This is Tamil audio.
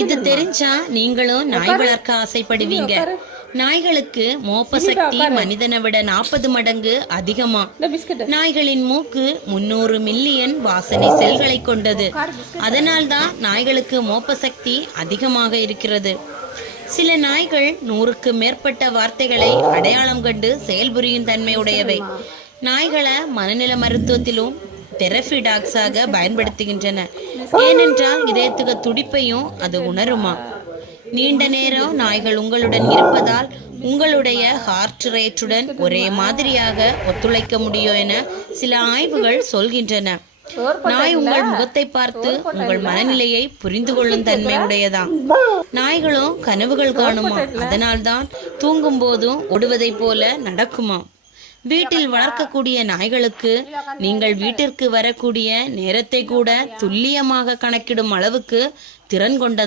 இது தெரிஞ்சா நீங்களும் நாய் வளர்க்க ஆசைப்படுவீங்க. நாய்களுக்கு மோப்ப சக்தி மனிதனை விட 40 மடங்கு அதிகமா. நாய்களின் மூக்கு 300 மில்லியன் வாசனை செல்களை கொண்டது. அதனால்தான் நாய்களுக்கு மோப்ப சக்தி அதிகமாக இருக்கிறது. சில நாய்கள் 100க்கு மேற்பட்ட வார்த்தைகளை அடையாளம் கண்டு செயல்புரியும் தன்மை உடையவை. நாய்களை மனநல மருத்துவத்திலும் தெரபி டாக்ஸாக பயன்படுத்துகின்றன. ஏனென்றால் இதயத்துக்கு துடிப்பையும் அது உணருமா. நீண்ட நேரம் நாய்கள் உங்களுடன் இருப்பதால் உங்களுடைய ஹார்ட் ரேட்டுடன் ஒரே மாதிரியாக ஒத்துழைக்க முடியும் என சில ஆய்வுகள் சொல்கின்றன. நாய் உங்கள் முகத்தை பார்த்து உங்கள் மனநிலையை புரிந்து கொள்ளும் தன்மை உடையதா. நாய்களும் கனவுகள் காணுமா. அதனால்தான் தூங்கும் போதும் ஓடுவதை போல நடக்குமா. வீட்டில் வளர்க்கக்கூடிய நாய்களுக்கு நீங்கள் வீட்டிற்கு வரக்கூடிய நேரத்தை கூட துல்லியமாக கணக்கிடும் அளவுக்கு திறன் கொண்டது.